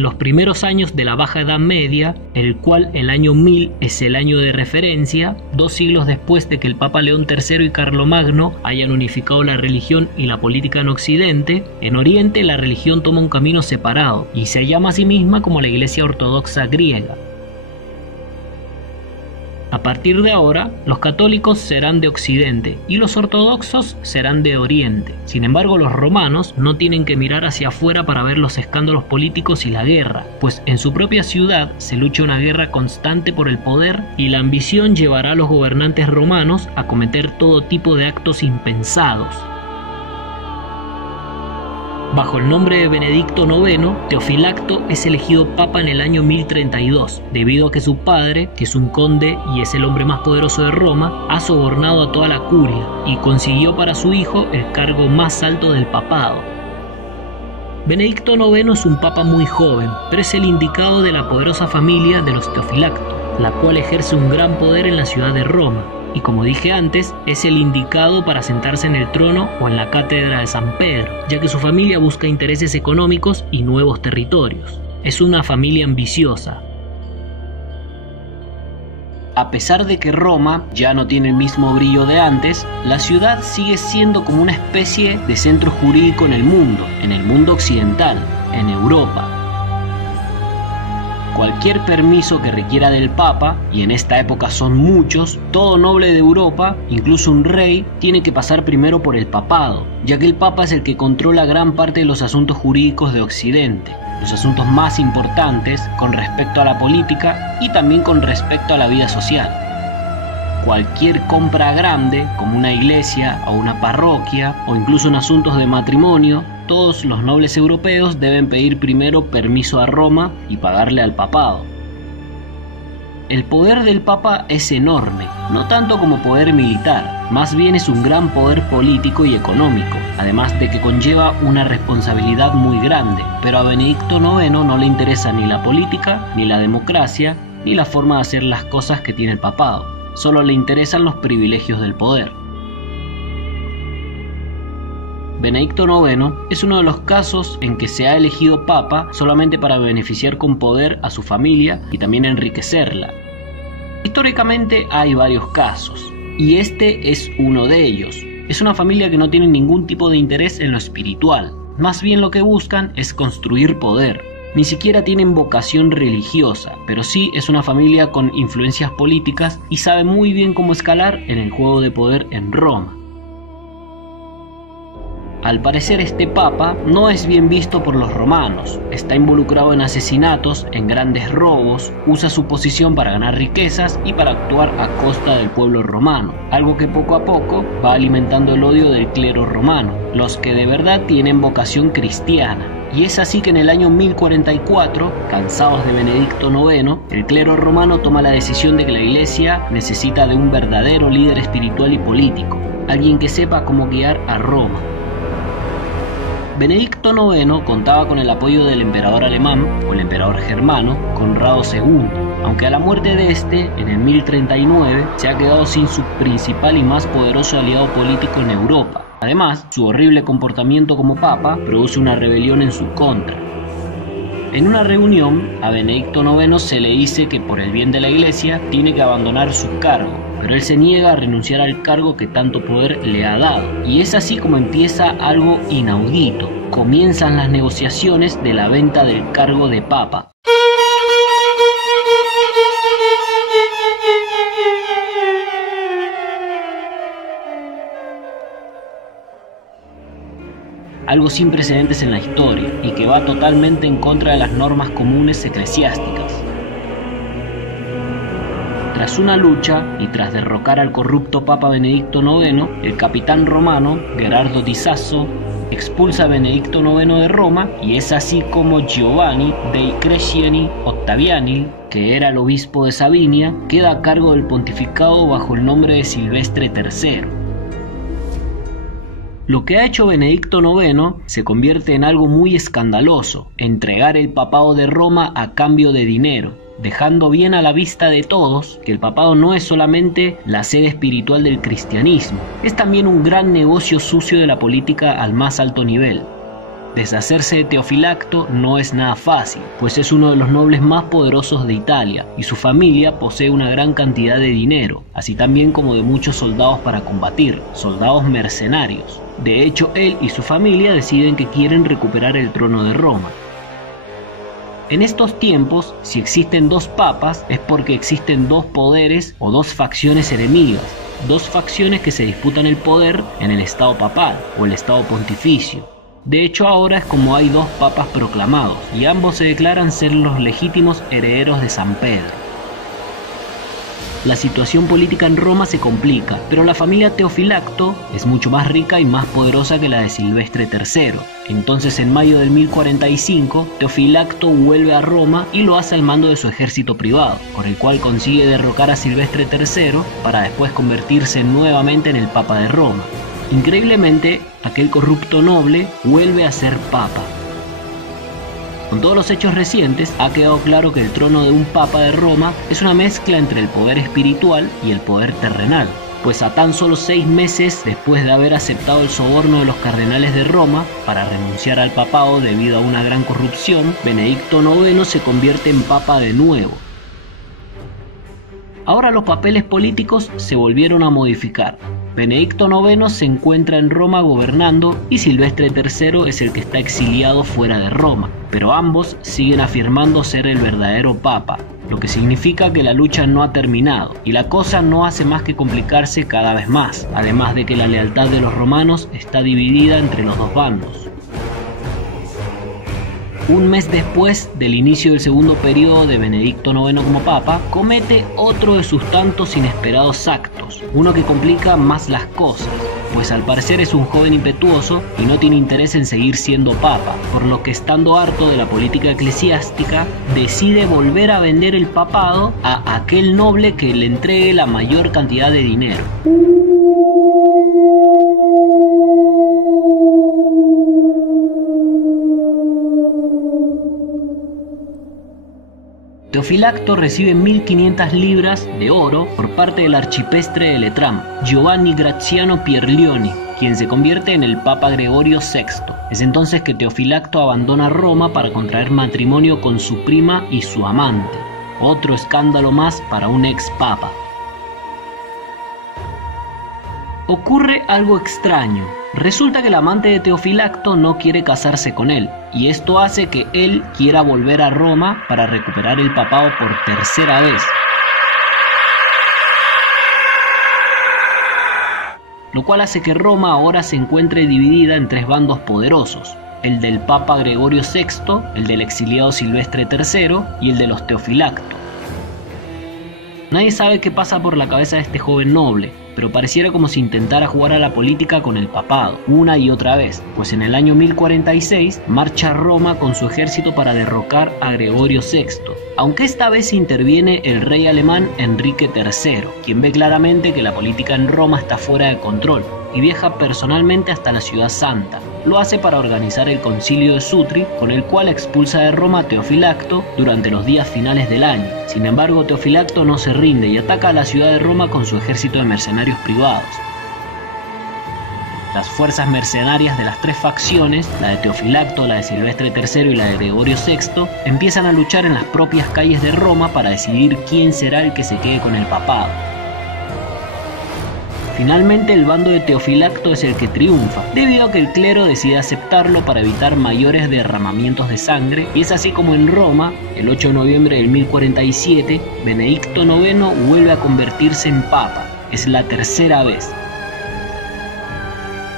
en los primeros años de la Baja Edad Media, el cual el año 1000 es el año de referencia, 2 siglos después de que el Papa León III y Carlomagno hayan unificado la religión y la política en Occidente, en Oriente la religión toma un camino separado y se llama a sí misma como la Iglesia Ortodoxa griega. A partir de ahora, los católicos serán de Occidente y los ortodoxos serán de Oriente. Sin embargo, los romanos no tienen que mirar hacia afuera para ver los escándalos políticos y la guerra, pues en su propia ciudad se lucha una guerra constante por el poder y la ambición llevará a los gobernantes romanos a cometer todo tipo de actos impensados. Bajo el nombre de Benedicto IX, Teofilacto es elegido papa en el año 1032, debido a que su padre, que es un conde y es el hombre más poderoso de Roma, ha sobornado a toda la curia y consiguió para su hijo el cargo más alto del papado. Benedicto IX es un papa muy joven, pero es el indicado de la poderosa familia de los Teofilacto, la cual ejerce un gran poder en la ciudad de Roma. Y como dije antes, es el indicado para sentarse en el trono o en la cátedra de San Pedro, ya que su familia busca intereses económicos y nuevos territorios. Es una familia ambiciosa. A pesar de que Roma ya no tiene el mismo brillo de antes, la ciudad sigue siendo como una especie de centro jurídico en el mundo occidental, en Europa. Cualquier permiso que requiera del Papa, y en esta época son muchos, todo noble de Europa, incluso un rey, tiene que pasar primero por el papado, ya que el Papa es el que controla gran parte de los asuntos jurídicos de Occidente, los asuntos más importantes con respecto a la política y también con respecto a la vida social. Cualquier compra grande, como una iglesia o una parroquia, o incluso en asuntos de matrimonio, todos los nobles europeos deben pedir primero permiso a Roma y pagarle al papado. El poder del Papa es enorme, no tanto como poder militar, más bien es un gran poder político y económico, además de que conlleva una responsabilidad muy grande, pero a Benedicto IX no le interesa ni la política, ni la democracia, ni la forma de hacer las cosas que tiene el papado, solo le interesan los privilegios del poder. Benedicto IX es uno de los casos en que se ha elegido papa solamente para beneficiar con poder a su familia y también enriquecerla. Históricamente hay varios casos, y este es uno de ellos. Es una familia que no tiene ningún tipo de interés en lo espiritual, más bien lo que buscan es construir poder. Ni siquiera tienen vocación religiosa, pero sí es una familia con influencias políticas y sabe muy bien cómo escalar en el juego de poder en Roma. Al parecer este papa no es bien visto por los romanos, está involucrado en asesinatos, en grandes robos, usa su posición para ganar riquezas y para actuar a costa del pueblo romano, algo que poco a poco va alimentando el odio del clero romano, los que de verdad tienen vocación cristiana. Y es así que en el año 1044, cansados de Benedicto IX, el clero romano toma la decisión de que la iglesia necesita de un verdadero líder espiritual y político, alguien que sepa cómo guiar a Roma. Benedicto IX contaba con el apoyo del emperador alemán, o el emperador germano, Conrado II, aunque a la muerte de este, en el 1039, se ha quedado sin su principal y más poderoso aliado político en Europa. Además, su horrible comportamiento como papa produce una rebelión en su contra. En una reunión, a Benedicto IX se le dice que por el bien de la iglesia tiene que abandonar su cargo, pero él se niega a renunciar al cargo que tanto poder le ha dado. Y es así como empieza algo inaudito. Comienzan las negociaciones de la venta del cargo de papa. Algo sin precedentes en la historia y que va totalmente en contra de las normas comunes eclesiásticas. Tras una lucha y tras derrocar al corrupto Papa Benedicto IX, el capitán romano, Gerardo di Sasso, expulsa a Benedicto IX de Roma y es así como Giovanni dei Cresciani Ottaviani, que era el obispo de Sabinia, queda a cargo del pontificado bajo el nombre de Silvestre III. Lo que ha hecho Benedicto IX se convierte en algo muy escandaloso, entregar el papado de Roma a cambio de dinero, dejando bien a la vista de todos que el papado no es solamente la sede espiritual del cristianismo, es también un gran negocio sucio de la política al más alto nivel. Deshacerse de Teofilacto no es nada fácil, pues es uno de los nobles más poderosos de Italia y su familia posee una gran cantidad de dinero, así también como de muchos soldados para combatir, soldados mercenarios. De hecho, él y su familia deciden que quieren recuperar el trono de Roma. En estos tiempos, si existen dos papas, es porque existen dos poderes o dos facciones enemigas, dos facciones que se disputan el poder en el estado papal o el estado pontificio. De hecho, ahora es como hay dos papas proclamados, y ambos se declaran ser los legítimos herederos de San Pedro. La situación política en Roma se complica, pero la familia Teofilacto es mucho más rica y más poderosa que la de Silvestre III. Entonces, en mayo del 1045, Teofilacto vuelve a Roma y lo hace al mando de su ejército privado, con el cual consigue derrocar a Silvestre III para después convertirse nuevamente en el Papa de Roma. Increíblemente, aquel corrupto noble vuelve a ser papa. Con todos los hechos recientes, ha quedado claro que el trono de un papa de Roma es una mezcla entre el poder espiritual y el poder terrenal, pues a tan solo 6 meses después de haber aceptado el soborno de los cardenales de Roma para renunciar al papado debido a una gran corrupción, Benedicto IX se convierte en papa de nuevo. Ahora los papeles políticos se volvieron a modificar. Benedicto IX se encuentra en Roma gobernando y Silvestre III es el que está exiliado fuera de Roma, pero ambos siguen afirmando ser el verdadero papa, lo que significa que la lucha no ha terminado y la cosa no hace más que complicarse cada vez más, además de que la lealtad de los romanos está dividida entre los dos bandos. Un mes después del inicio del segundo periodo de Benedicto IX como papa, comete otro de sus tantos inesperados actos, uno que complica más las cosas, pues al parecer es un joven impetuoso y no tiene interés en seguir siendo papa, por lo que estando harto de la política eclesiástica, decide volver a vender el papado a aquel noble que le entregue la mayor cantidad de dinero. Teofilacto recibe 1500 libras de oro por parte del arcipreste de Letrán, Giovanni Graziano Pierleoni, quien se convierte en el Papa Gregorio VI. Es entonces que Teofilacto abandona Roma para contraer matrimonio con su prima y su amante. Otro escándalo más para un ex papa. Ocurre algo extraño. Resulta que el amante de Teofilacto no quiere casarse con él, y esto hace que él quiera volver a Roma para recuperar el papado por tercera vez. Lo cual hace que Roma ahora se encuentre dividida en 3 bandos poderosos: el del Papa Gregorio VI, el del exiliado Silvestre III y el de los Teofilacto. Nadie sabe qué pasa por la cabeza de este joven noble, pero pareciera como si intentara jugar a la política con el papado, una y otra vez, pues en el año 1046 marcha a Roma con su ejército para derrocar a Gregorio VI, aunque esta vez interviene el rey alemán Enrique III, quien ve claramente que la política en Roma está fuera de control, y viaja personalmente hasta la ciudad santa. Lo hace para organizar el concilio de Sutri, con el cual expulsa de Roma a Teofilacto durante los días finales del año. Sin embargo, Teofilacto no se rinde y ataca a la ciudad de Roma con su ejército de mercenarios privados. Las fuerzas mercenarias de las 3 facciones, la de Teofilacto, la de Silvestre III y la de Gregorio VI, empiezan a luchar en las propias calles de Roma para decidir quién será el que se quede con el papado. Finalmente el bando de Teofilacto es el que triunfa, debido a que el clero decide aceptarlo para evitar mayores derramamientos de sangre, y es así como en Roma, el 8 de noviembre del 1047, Benedicto IX vuelve a convertirse en papa. Es la tercera vez.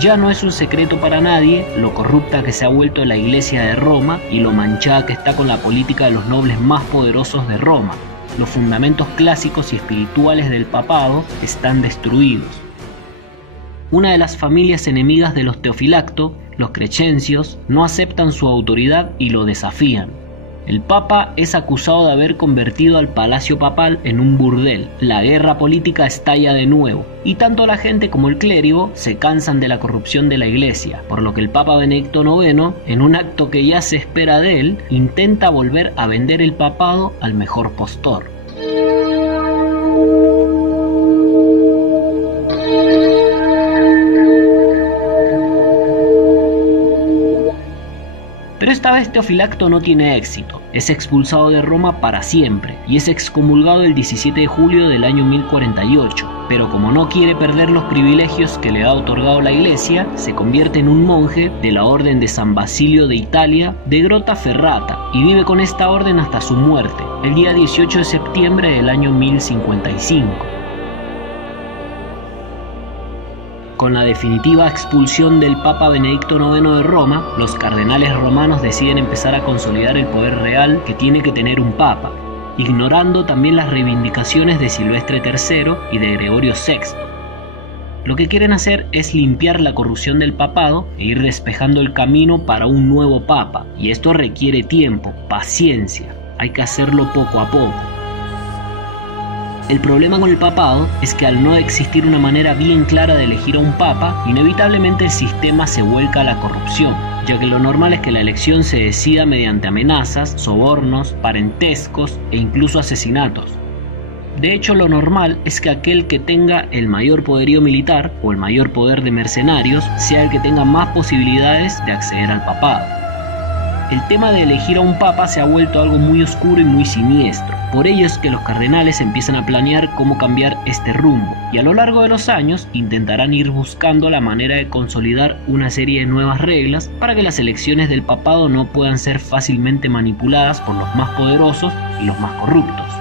Ya no es un secreto para nadie lo corrupta que se ha vuelto la iglesia de Roma y lo manchada que está con la política de los nobles más poderosos de Roma. Los fundamentos clásicos y espirituales del papado están destruidos. Una de las familias enemigas de los Teofilacto, los Crescencios, no aceptan su autoridad y lo desafían. El papa es acusado de haber convertido al palacio papal en un burdel. La guerra política estalla de nuevo, y tanto la gente como el clérigo se cansan de la corrupción de la iglesia, por lo que el Papa Benedicto IX, en un acto que ya se espera de él, intenta volver a vender el papado al mejor postor. Pero esta vez Teofilacto no tiene éxito, es expulsado de Roma para siempre y es excomulgado el 17 de julio del año 1048, pero como no quiere perder los privilegios que le ha otorgado la Iglesia, se convierte en un monje de la Orden de San Basilio de Italia de Grottaferrata y vive con esta orden hasta su muerte, el día 18 de septiembre del año 1055. Con la definitiva expulsión del Papa Benedicto IX de Roma, los cardenales romanos deciden empezar a consolidar el poder real que tiene que tener un papa, ignorando también las reivindicaciones de Silvestre III y de Gregorio VI. Lo que quieren hacer es limpiar la corrupción del papado e ir despejando el camino para un nuevo papa, y esto requiere tiempo, paciencia, hay que hacerlo poco a poco. El problema con el papado es que al no existir una manera bien clara de elegir a un papa, inevitablemente el sistema se vuelca a la corrupción, ya que lo normal es que la elección se decida mediante amenazas, sobornos, parentescos e incluso asesinatos. De hecho, lo normal es que aquel que tenga el mayor poderío militar o el mayor poder de mercenarios sea el que tenga más posibilidades de acceder al papado. El tema de elegir a un papa se ha vuelto algo muy oscuro y muy siniestro. Por ello es que los cardenales empiezan a planear cómo cambiar este rumbo, y a lo largo de los años intentarán ir buscando la manera de consolidar una serie de nuevas reglas para que las elecciones del papado no puedan ser fácilmente manipuladas por los más poderosos y los más corruptos.